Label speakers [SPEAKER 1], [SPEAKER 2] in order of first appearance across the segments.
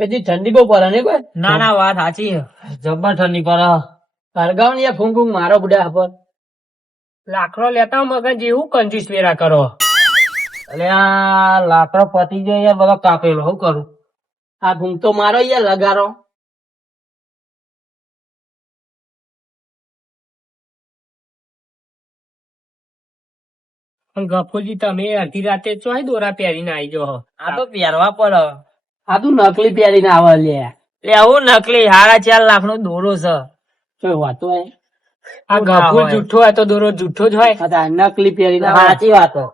[SPEAKER 1] ભોપેથી ઠંડી બહુ પડે ને કોઈ?
[SPEAKER 2] ના ના વાત સાચી
[SPEAKER 3] જબર ઠંડી પડે.
[SPEAKER 1] હરગાવ ને ફૂંક ફૂંક મારો બુડા પર
[SPEAKER 2] લાકડો લેતા મગન જેવું કંજૂસ વેરા કરો.
[SPEAKER 3] એટલે આ લાકડો પતી ગયો યાર બધો કાપેલો શું કરું?
[SPEAKER 1] આ ફૂંક તો મારો યાર લગારો
[SPEAKER 2] ગફુજી તમે અડધી રાતે ચોય દોરા પહેરીને આવી જો
[SPEAKER 3] આ તો પહેરવા પડે.
[SPEAKER 1] આ તું નકલી પહેરીને આવે લે.
[SPEAKER 3] એટલે હું નકલી હારા ચાર લાખ નો દોરો છે.
[SPEAKER 1] કોઈ વાતો હે
[SPEAKER 2] આ ગફુર. જુઠ્ઠો હોય તો દોરો જુઠ્ઠો જ હોય.
[SPEAKER 1] નકલી પહેરીને
[SPEAKER 3] સાચી વાતો.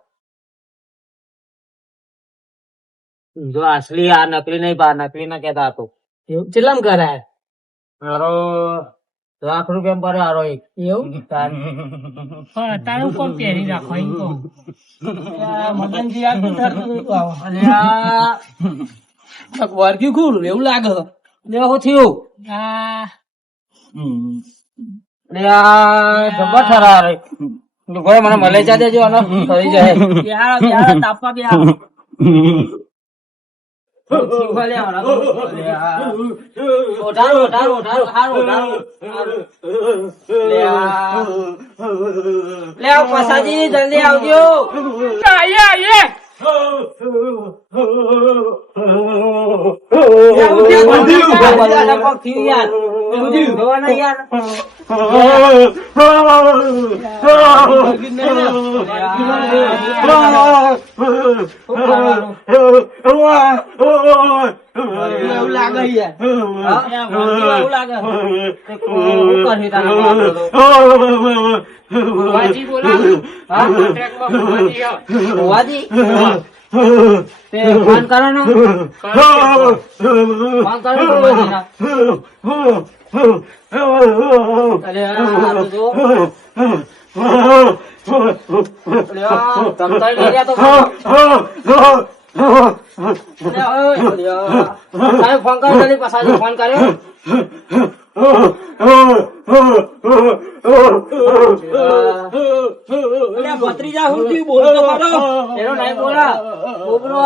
[SPEAKER 3] જો અસલી આ નકલી નહીં બા નકલી ના કેતા હતો
[SPEAKER 1] એવું? કેટલામ કરાય
[SPEAKER 3] મારો લાખ રૂપિયા ભરે હારો એક?
[SPEAKER 1] એવું?
[SPEAKER 3] તાર.
[SPEAKER 2] કોણ પહેરી રાખો
[SPEAKER 1] મગનજી આ વર્ગ્યું ખુલ્લું એવું લાગે
[SPEAKER 3] ને હો થયું.
[SPEAKER 2] આ
[SPEAKER 3] લે આ જબ્બર ઠરા રે. કોઈ મને મળે જા દેજો અને થઈ જાય.
[SPEAKER 1] યાર ઓઢારો ઓઢારો ઓઢારો હારો ઓઢારો. લે પસાજી જલ્દી આવજો.
[SPEAKER 2] આયે આયે.
[SPEAKER 1] એવું લાગે એવું લાગે
[SPEAKER 2] ભુવાજી હા.
[SPEAKER 1] ફોન કરો ને. ફોન કરો ફોન કર્યો. ભત્રીજા હું એનો નહીં બોલા. બોબરો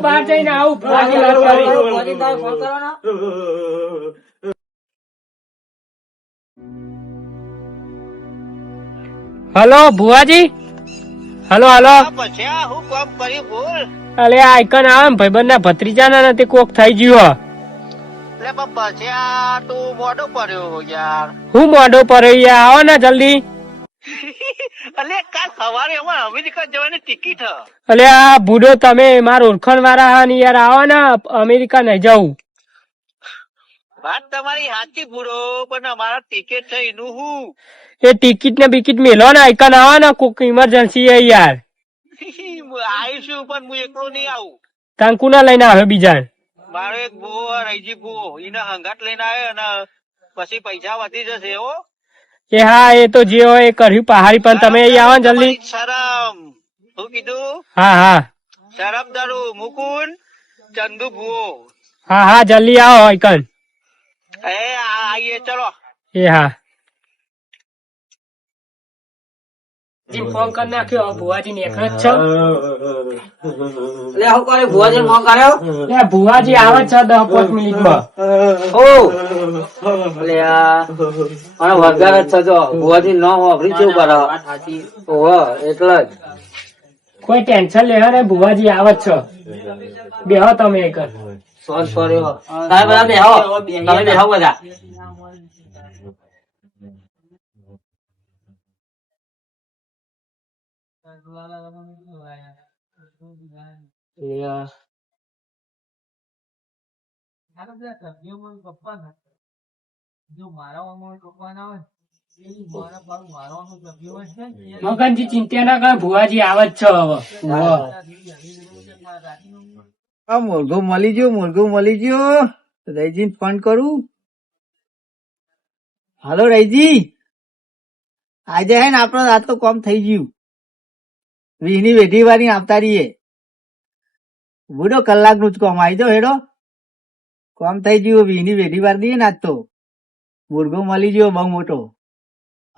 [SPEAKER 2] બહાર જઈને આવું. ભુવાજી
[SPEAKER 1] ફોન
[SPEAKER 2] કરી.
[SPEAKER 1] ભુવાજી
[SPEAKER 2] હલો ભુવાજી? Hello hello. અલે આઈકન આવે ભાઈબંધ ના ભત્રીજા ના તે કોક થઈ ગયું હો. હું મોડો પડ્યો યાર? આવો ને જલ્દી. અલે આ ભૂડો તમે માર ઓળખણ વાળા હા યાર. આવો ને અમેરિકા નહીં જવું.
[SPEAKER 4] વાત તમારી સાચી ભૂડો પણ અમારા ટિકિટ છે એનું હું.
[SPEAKER 2] એ ટિકિટ ને બિકિટ મેલો ને આઈકન આવો ને કોક ઇમરજન્સી હે યાર.
[SPEAKER 4] આવીશું પણ હું એકલો નહીં આવું.
[SPEAKER 2] તાંકુ ના લઈને આવે બીજા
[SPEAKER 4] મારો એક ભૂવો રહીજી ભૂવો એને હંગાટ લઈને આવ્યો અને પછી પૈસા વધી જશે હો.
[SPEAKER 2] એ હા એ તો જે હોય એ કર્યું પહાડી પણ તમે અહીં આવો જલ્દી.
[SPEAKER 4] શરમ. શું કીધું?
[SPEAKER 2] હા હા.
[SPEAKER 4] શરમ દારૂ મુકુન ચંદુ ભૂવો
[SPEAKER 2] હા હા જલ્દી આવો આઈકન
[SPEAKER 4] એ આઈએ ચલો.
[SPEAKER 2] એ હા. ફોન કરી નાખ્યો ભુવાજી ને એક જ છે.
[SPEAKER 1] લે હું કરે ભુવાજી ફોન કર્યો?
[SPEAKER 2] લે ભુવાજી આવે છે દસ પાંચ મિનિટમાં.
[SPEAKER 1] ઓ લે અને વરગાર જ છે ભુવાજી ન વાપરી કેવું કરે ઓહો એટલે જ.
[SPEAKER 2] કોઈ ટેન્શન લેવા ને ભુવાજી આવે છો. બેહો તમે એક જ.
[SPEAKER 1] Sorry sorry. તમે બેહો. તમે બેહો બધા. લે આ.
[SPEAKER 2] મગનજી ચિંતા ના કરે ભુવાજી આવે જ છે હવે. હોવે.
[SPEAKER 5] મળી ગયો મુર્ગો મળી ગયો. રહીજી ફોન કરું. હાલો રહીજી આજે હે ને આપણો રાત તો કોમ થઈ ગયું. વીની વેઢી વાળી આવતા રહીએ બુડો કલાકનું જ કોમ. આવી જાઓ હેડો. કોમ થઈ ગયું. વીની વેઢી વાર દઈએ ને આજ તો. મુર્ગો મળી ગયો બહુ મોટો.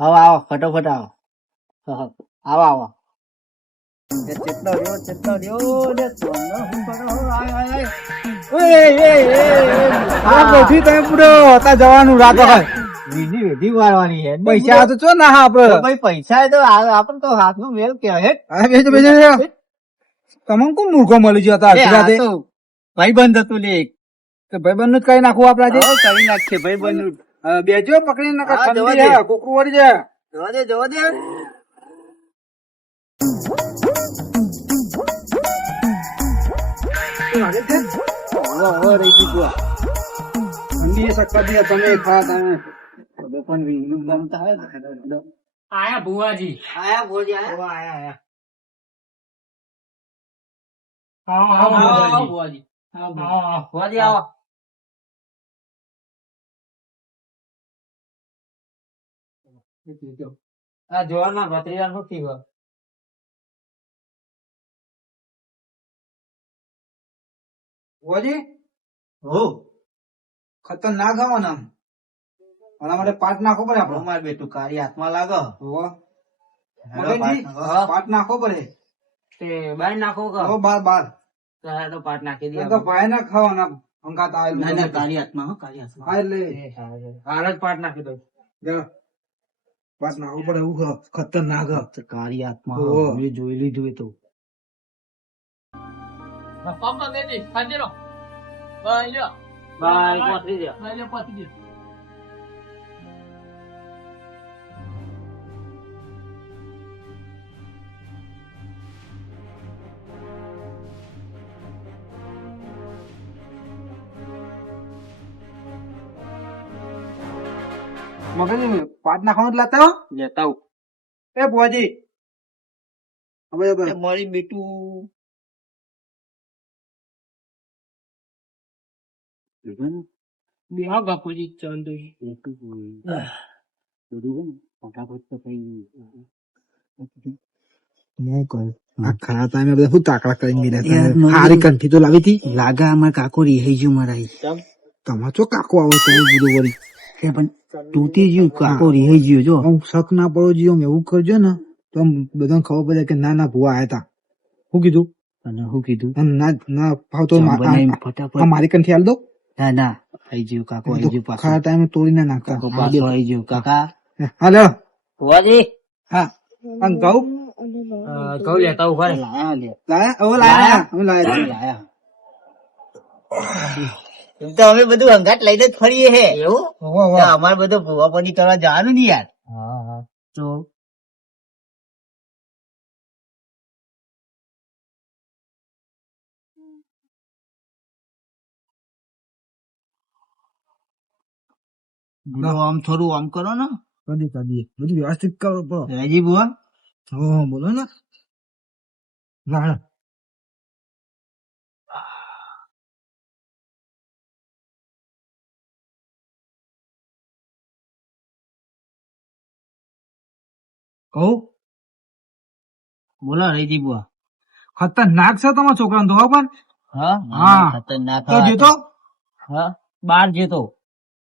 [SPEAKER 5] હવે આવો ફટોફટ આવો. આવો આવો. ચેતો રહ્યો ચેટલો રહ્યો. ને સોનો હું પડો આય આય આય. ઓય એ એ
[SPEAKER 3] આ ગોઠવી તમે પૂરો. હતા જવાનું રાત વખત
[SPEAKER 5] વીજી વેધી મારવાની છે.
[SPEAKER 3] પૈસા તો ચો ના આપડે.
[SPEAKER 5] ભાઈ પૈસા તો આ- આપણને તો નું મેલ કે હે.
[SPEAKER 3] તમે બેજો બેજો કોણ મૂર્ખો મળી ગયો હતા રાતે?
[SPEAKER 5] તો ભાઈબંધ હતું લે
[SPEAKER 3] તો તો ભાઈબંધનું કઈ નાખવું આપડા
[SPEAKER 5] કરી નાખશે ભાઈબંધ
[SPEAKER 3] બેજો પકડી નાખા ઠંડી. હે કોકરું વળી જાય.
[SPEAKER 5] જવા દે જવા દે.
[SPEAKER 3] ઠંડી સક્કર તમે ખા તમે
[SPEAKER 5] પણ વીજળીનું કામ તો આવે ને.
[SPEAKER 2] આયા ભુવાજી
[SPEAKER 5] આયા ભોજી આયા આયા આયા
[SPEAKER 2] આવો આવો ભુવાજી.
[SPEAKER 3] ભુવાજી
[SPEAKER 2] આવો, આવો.
[SPEAKER 3] ભુવાજી આવો
[SPEAKER 5] આ જોવાના ભત્રીજા નું થયું
[SPEAKER 3] ભુવાજી
[SPEAKER 5] હો
[SPEAKER 3] ખતરનાક આવો ને આના માટે પાટ નાખો પડે આપડે
[SPEAKER 5] મારે બેટું કારી હાથમાં લાગો. પાટ નાખો.
[SPEAKER 3] પડે.
[SPEAKER 5] તે બાય નાખો કા?
[SPEAKER 3] હો, બાર બાર.
[SPEAKER 5] તો પાટ નાખી દે
[SPEAKER 3] તો ભાઈ ના ખાવાના અંગાત આવેલું
[SPEAKER 5] ના ના કારી હાથમાં હો કારી હાથમાં.
[SPEAKER 3] હા એટલે.
[SPEAKER 5] હાર જ પાટ નાખી દો
[SPEAKER 3] જા. પાટ નાખો પડે એવું ખતરનાક.
[SPEAKER 5] કારી હાથમાં. મેં જોઈ લીધું એ તો.
[SPEAKER 1] બાય પહોંચી દે
[SPEAKER 3] મગનજી, પાટ નાખવાનું જ લાતા?
[SPEAKER 5] લેતા
[SPEAKER 3] એ ભુવાજી. હવે હવે.
[SPEAKER 5] મારી બેટું.
[SPEAKER 2] બેહો બાપુજી ચંદુ
[SPEAKER 3] ટાઈમે બધા શું તાકડા કરીને ગયા હારી કંઠી તો લાવી હતી?
[SPEAKER 5] લાગા અમાર કાકો રિહાઈ ગયું મારા
[SPEAKER 3] તમાચો કાકો આવો તમે બધું વળી?
[SPEAKER 5] એ પણ તૂટી ગયું કાકો રહી ગયો જો.
[SPEAKER 3] હું શક ના પડો જીઓ એવું કરજો ને તો આમ બધાને ખબર પડે કે ના ના ભુવા આયા તા. શું કીધું?
[SPEAKER 5] અને હું કીધું?
[SPEAKER 3] આમ ના ના ફાવતો
[SPEAKER 5] ફટાફટ
[SPEAKER 3] મારી કંઠી હાલ દો.
[SPEAKER 5] ના ના આઈ ગયું કાકો આઈ ગયું
[SPEAKER 3] ખરા ટાઈમે તોડી ના નાખતા.
[SPEAKER 5] કાકો પાછો આઈ ગયું. કાકા?
[SPEAKER 3] હાલો.
[SPEAKER 1] ભુવાજી?
[SPEAKER 3] હા. આ ઘઉં
[SPEAKER 1] કહું લેતા ઊભા.
[SPEAKER 5] લાયા લે
[SPEAKER 3] લાયા? લાયા. લાયા.
[SPEAKER 5] એમ તો અમે બધું અંગાટ લઈને જ ફરીએ હે.
[SPEAKER 1] એવું.
[SPEAKER 5] અમારે બધું ભૂવા પની કરવા જવાનું નહીં યાર. તો આમ થોડું આમ કરો ને.
[SPEAKER 3] કદી કદી બધું વ્યવસ્થિત કરો પડો
[SPEAKER 5] રાજી બુઆ
[SPEAKER 3] હો હો, બોલો ને. લાયા કહું?
[SPEAKER 5] બોલા રહી જી બુઆ.
[SPEAKER 3] ખતરનાક છે તમારા છોકરાને ધોવા પણ.
[SPEAKER 5] હા?
[SPEAKER 3] હા.
[SPEAKER 5] ખતરનાક
[SPEAKER 3] તો જીતો?
[SPEAKER 5] હા? બાર જીતો.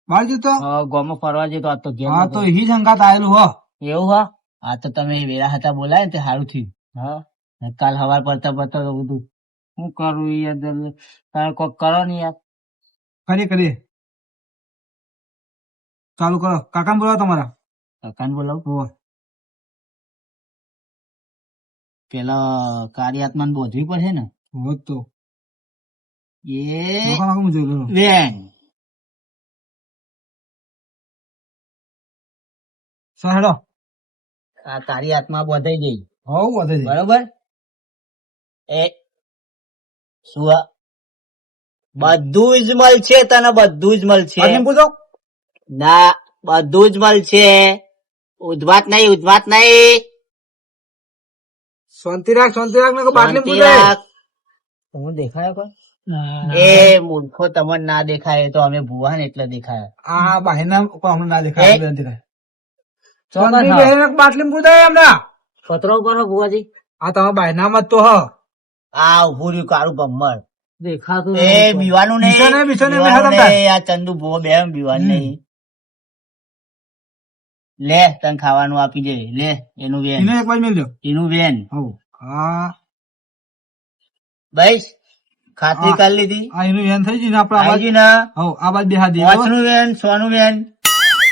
[SPEAKER 3] બહાર જતો?
[SPEAKER 5] ગોમો ફરવા જતો. આ તો ગેમ
[SPEAKER 3] હા તો એ જંગાત આયેલું હો.
[SPEAKER 5] એવું હા? આ તો તમે વેરા હતા બોલાય તે સારું થયું. હા? કાલ હવાર પડતા પડતા તો બધું શું કરું યાર. તારે કોક કરો ને યાર.
[SPEAKER 3] કરી કરી ચાલુ કરો. કાકા બોલાવો તમારા.
[SPEAKER 5] કાકાને બોલાવું? પેલા કાર્યાત્માને બોધવી પડશે ને?
[SPEAKER 3] તો.
[SPEAKER 5] એ
[SPEAKER 3] નોખા નોખા મુજબ લો.
[SPEAKER 5] બેન
[SPEAKER 3] સર હેડો
[SPEAKER 5] આ તારી આત્મા બોધાઈ ગઈ.
[SPEAKER 3] હોવ વધે છે
[SPEAKER 5] બરોબર? એ? બધું જ મળશે તને બધું જ મળશે
[SPEAKER 3] પૂછો.
[SPEAKER 5] ના બધું જ મળશે ઉધવાત નહીં ઉધવાત નહીં.
[SPEAKER 3] શાંતિ રાખ શાંતિ રાખ ને બાટલી
[SPEAKER 5] શાંતિ
[SPEAKER 3] પૂછે
[SPEAKER 5] દેખાયો કોઈ? એ મૂર્ખો તમને ના દેખાય તો અમે ભુવા ને એટલે દેખાય.
[SPEAKER 3] આ બહેના ઉપર હમણાં ના દેખાય શાંતિ
[SPEAKER 5] હા.
[SPEAKER 3] બાટલી પૂછાય હમણાં
[SPEAKER 1] પત્રો કરો ભુવાજી.
[SPEAKER 3] આ તમારા બાયનામાં જ તો હ.
[SPEAKER 5] આ ઉભું રહ્યું કારું ભમ્મર
[SPEAKER 1] દેખાતું
[SPEAKER 5] એ. બીવાનું નહીં, બીવાનું નહીં. આ ચંદુ ભૂવો બે બીવાનું નહીં. લે તને ખાવાનું આપી દે. લે એનું વેન.
[SPEAKER 3] એને એક મેલજો
[SPEAKER 5] એનું વેન.
[SPEAKER 3] હા.
[SPEAKER 5] ભાઈ ખાતરી કરી લીધી.
[SPEAKER 3] આ એનું વેન થઈ ગયું ને આપડે આ બાજુ
[SPEAKER 5] આઈજી
[SPEAKER 3] આ? બાજુ બેહા
[SPEAKER 5] દે. પાંચનું વેન સોનું વેન.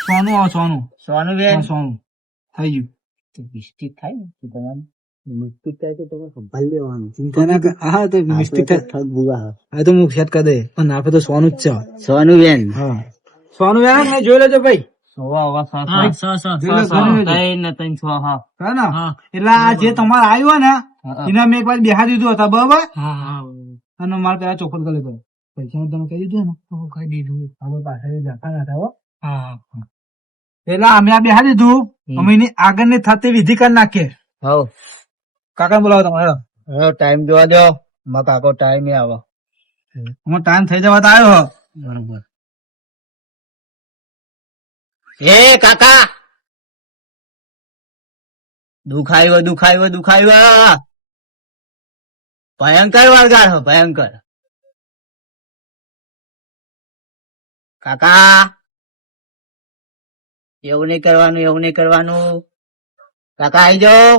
[SPEAKER 3] સોનું આવો સોનું.
[SPEAKER 5] સોનું વેન.
[SPEAKER 3] હા, સોનું. થઈ ગયું.
[SPEAKER 5] મિસ્ટેક થાય ને તો તમારે.
[SPEAKER 3] ચિંતા ના કર. હા તો મિસ્ટેક થાય. હા. તો હું સેટ કરી દે પણ આપડે તો સોનું જ છે.
[SPEAKER 5] સોનું વેન.
[SPEAKER 3] હા. સોનું વેન ને જોઈ લેજો ભાઈ. એટલે આ જે તમારે આવ્યો ને એના મેં એક વાર બેહા દીધું હતા બરાબર?
[SPEAKER 2] હા, હા.
[SPEAKER 3] અને મારે પેલા ચોખ્ખો કરી લીધો પૈસા તમે કહી દીધું ને. કહી દીધું. હવે પાછળ જતા નતા હો.
[SPEAKER 2] હા,
[SPEAKER 3] એટલે અમે આ બેહા દીધું. અમે એની આગળની થતી વિધિ કરી નાખીએ.
[SPEAKER 5] હવ.
[SPEAKER 3] કાકા બોલાવો તમારે
[SPEAKER 5] ટાઈમ જોવા દો. માં કાકો ટાઈમ આવે.
[SPEAKER 3] હું ટાઈમ થઈ જવા તો આવ્યો
[SPEAKER 5] બરોબર. એ કાકા! દુખાયો દુખાયો દુખાયો ભયંકર વળગાડ ભયંકર. કાકા! એવું નહીં કરવાનું એવું નહીં કરવાનું. કાકા આવી જાઓ.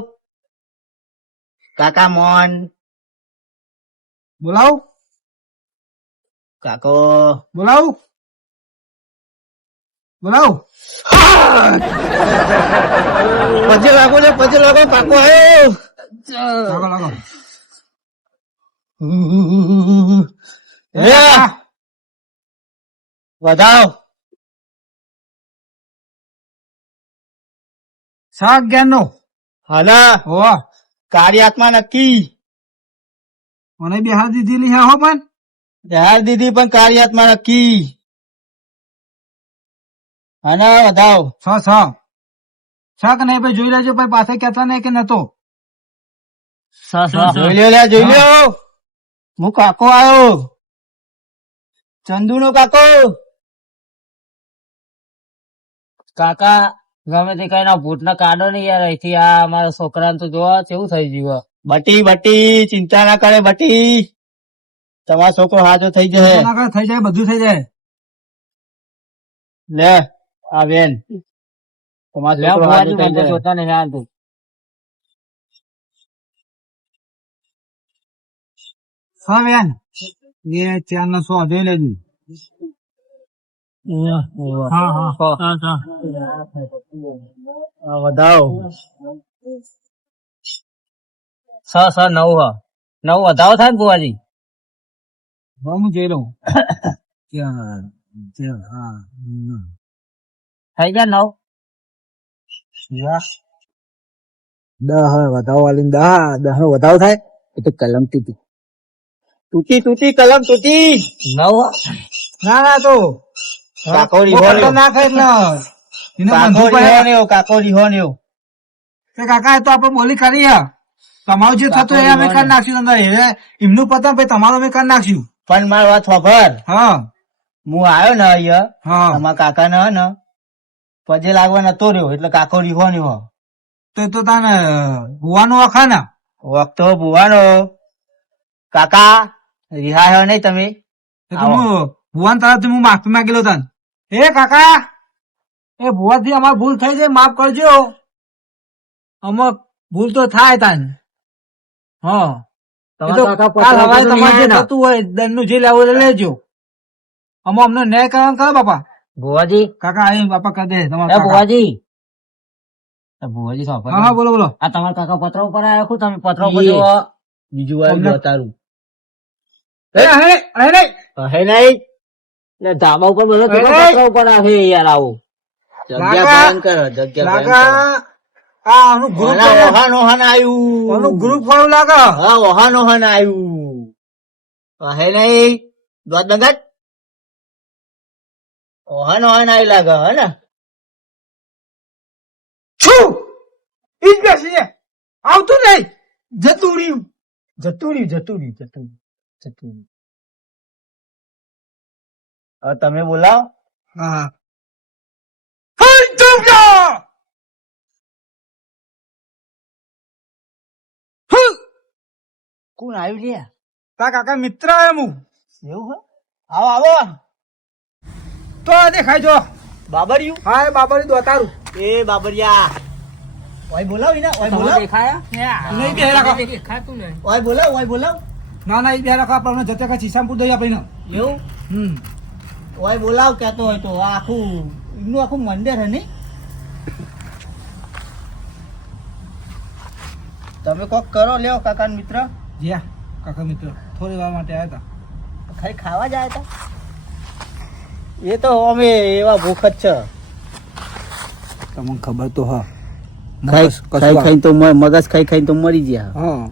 [SPEAKER 5] કાકા મોન.
[SPEAKER 3] બોલાવ.
[SPEAKER 5] કાકો.
[SPEAKER 3] બોલાવ. બોલાવ
[SPEAKER 5] પછી લાગો ને પછી લાગો કાકો આવ્યો.
[SPEAKER 3] લાગો લાગો.
[SPEAKER 5] એ વધાવો
[SPEAKER 3] જ્ઞાન નો
[SPEAKER 5] હાલા.
[SPEAKER 3] હો
[SPEAKER 5] કાર્યાત્મા નક્કી.
[SPEAKER 3] મને બેહાર દીધેલી હે હો પણ.
[SPEAKER 5] બિહાર દીધી પણ કાર્યાત્મા નક્કી. હાના વધાવ.
[SPEAKER 3] છ છ. શાક નહીં ભાઈ જોઈ લેજો ભાઈ પાસે કેતા નહીં કે નતો
[SPEAKER 5] જોઈ લ્યો લે જોઈ લ્યો. હું. કાકો આવ્યો ચંદુ નો કાકો.
[SPEAKER 1] કાકા ગમે તે કઈ ના ભૂત ના કાઢો ને યાર અહીંથી આ અમારા છોકરા તો જોવા કેવું થઈ ગયું
[SPEAKER 5] બટી બટી ચિંતા ના કરે બટી. તમારો છોકરો હાજો થઈ જશે.
[SPEAKER 3] થઈ જાય બધું થઈ જાય.
[SPEAKER 5] લે. આ બેન. તમારો
[SPEAKER 3] હા બેન. એ ચાર નો સો જોઈ લેજો.
[SPEAKER 2] હા, હા. હા, હા.
[SPEAKER 5] વધાવો.
[SPEAKER 1] છ છ નવ હ. નવ વધાવો થાય ને બુવાજી
[SPEAKER 3] હા જોઈ લઉં. હા.
[SPEAKER 1] થઈ ગયા નવ
[SPEAKER 3] દહ વધાવો વાળી દહ દહ વધાવો થાય
[SPEAKER 5] એ તો કલમ તૂટી તૂટી તૂટી કલમ તૂટી
[SPEAKER 1] નવ
[SPEAKER 3] ના ના તો
[SPEAKER 5] કાકો
[SPEAKER 3] બહુ
[SPEAKER 5] રીહો લ્યો.
[SPEAKER 3] ખતરનાક છે એટલે એને
[SPEAKER 5] કાકો
[SPEAKER 3] બંધુ પડે.
[SPEAKER 5] રીહો લ્યો, કાકો
[SPEAKER 3] એ તો આપણે બોલી કરી હે. તમારું જે થતું એ અમે કરી નાખ્યું અંદર હવે એમનું પતંગ ભાઈ તમારું અમે કરી નાખ્યું
[SPEAKER 5] પણ માર વાત ખબર
[SPEAKER 3] હા
[SPEAKER 5] હું આવ્યો ને અહીંયા
[SPEAKER 3] હા
[SPEAKER 5] અમારા કાકા ને ને પજે લાગવા નતો રહ્યો એટલે કાકો રીહો હો.
[SPEAKER 3] તો તો તાને ભુવાનો વખાના
[SPEAKER 5] વખતો ભુવાનો. કાકા રિહાયો નહીં તમે.
[SPEAKER 3] તો હું ભુવાન તરફથી હું માફી માંગેલો તાન. એ કાકા એ ભુવાથી અમાર ભૂલ થઈ જાય માફ કરજો. અમાર ભૂલ તો થાય તાન. હા. તો
[SPEAKER 1] તમારા
[SPEAKER 3] જે
[SPEAKER 1] ને?
[SPEAKER 3] લેવું લેજો. અમે અમને ન્યાય કરવાનું કરો બાપા?
[SPEAKER 1] બુવાજી
[SPEAKER 3] કાકા આવી બાપા કરી દે તમારા
[SPEAKER 1] બુવાજી સાંભળો.
[SPEAKER 3] હા બોલો બોલો.
[SPEAKER 1] આ તમારા કાકા પત્ર ઉપર આવ્યા છું તમે પત્ર ઉપર.
[SPEAKER 5] બીજું આવ્યું
[SPEAKER 3] હે નહીં.
[SPEAKER 1] હે ધાબા ઉપર બધો પત્ર ઉપર આવે યાર આવું.
[SPEAKER 5] જગ્યા ભયંકર જગ્યા ભયંકર.
[SPEAKER 3] આ આનું ગ્રુપ
[SPEAKER 5] ઓહાન ઓહાન આવ્યું
[SPEAKER 3] આનું ગ્રુપ વાળું લાગે.
[SPEAKER 5] હા ઓહાન ઓહાન આવ્યું હે નહીં! દોત દગત! ઓહાન ઓહાન આવી લાગે હે ને?
[SPEAKER 3] છું! ઈ જ બેસી આવતું નહીં. જતું રહ્યું જતું રહ્યું જતું રહ્યું જતું જતું રહ્યું
[SPEAKER 5] તમે બોલાવો
[SPEAKER 3] હા?
[SPEAKER 5] કોણ આવ્યું લે
[SPEAKER 3] તારા કાકા મિત્ર આવે હું.
[SPEAKER 5] એવું હે? આવો આવો.
[SPEAKER 3] તો આ દેખાય જો.
[SPEAKER 5] બાબરિયું?
[SPEAKER 3] હા બાબરિયું દોતારું.
[SPEAKER 5] એ બાબરિયા. ઓય બોલાવ ઇના ઓય બોલાવ.
[SPEAKER 1] દેખાયા?
[SPEAKER 3] નહીં બે રાખો.
[SPEAKER 2] દેખાતું નહીં.
[SPEAKER 5] ઓય બોલાવ ઓય બોલાવ.
[SPEAKER 3] ના ના એ બે રાખો આપણે જતે કા ચીસામપુર દઈ આપણે
[SPEAKER 5] એવું?
[SPEAKER 3] હમ.
[SPEAKER 5] ઓય બોલાવ કેતો હોય તો. આખું એમનું આખું મંદિર હે નહીં? તમે કોક કરો લ્યો કાકા મિત્ર.
[SPEAKER 3] જ્યા? કાકા મિત્ર થોડી વાર માટે આવ્યા હતા.
[SPEAKER 5] ખાલી ખાવા જાય હતા? એ તો અમે એવા ભૂખ જ છે.
[SPEAKER 3] તમને ખબર તો હા
[SPEAKER 5] ખાઈ ખાઈ તો મગજ ખાઈ ખાઈ તો મરી ગયા.
[SPEAKER 3] હા.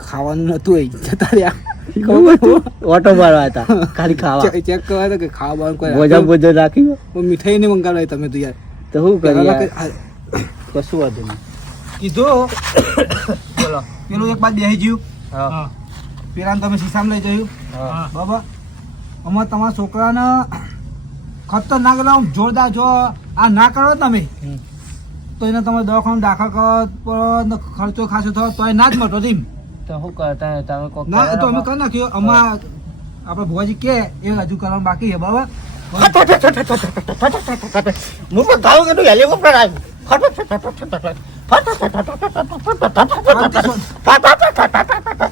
[SPEAKER 3] ખાવાનું નતું એ જતા રહ્યા.
[SPEAKER 5] ઓટો મારવા હતા. ખાલી ખાવા.
[SPEAKER 3] ચેક કરવા તો કે ખાવા કોઈ
[SPEAKER 5] ભોજન
[SPEAKER 3] રાખ્યું?
[SPEAKER 5] ભોજન રાખ્યું?
[SPEAKER 3] પણ મીઠાઈ નહીં મંગાવડાવી તમે તો યાર.
[SPEAKER 5] તો શું કરીએ?
[SPEAKER 3] પહેલા
[SPEAKER 5] યાર?
[SPEAKER 3] કે- આ-
[SPEAKER 5] કશું વાંધો નહીં.
[SPEAKER 3] કીધું.
[SPEAKER 5] બોલો.
[SPEAKER 3] પેલું એક બાદ બેસી ગયું.
[SPEAKER 5] હા.
[SPEAKER 3] પેલા તમે સીસામ લઈ જયું. બાબા અમારે તમારા છોકરાને ખતરનાક એટલે આમ જોરદાર જો આ ના કરો તમે તો એને તમે દવાખાનું દાખલ કરો ખર્ચો ખાસો થયો તો ના જ મળતો તેમ
[SPEAKER 2] તો શું કરતા તમે કોક
[SPEAKER 3] ના તો અમે કરી નાખ્યો અમાર આપણે ભુવાજી કે એ હજુ કરવાનું બાકી છે બરાબર
[SPEAKER 5] હું પણ ખાવું કે હેલિકોપ્ટર આવ્યું
[SPEAKER 3] ફટ શાંતિ.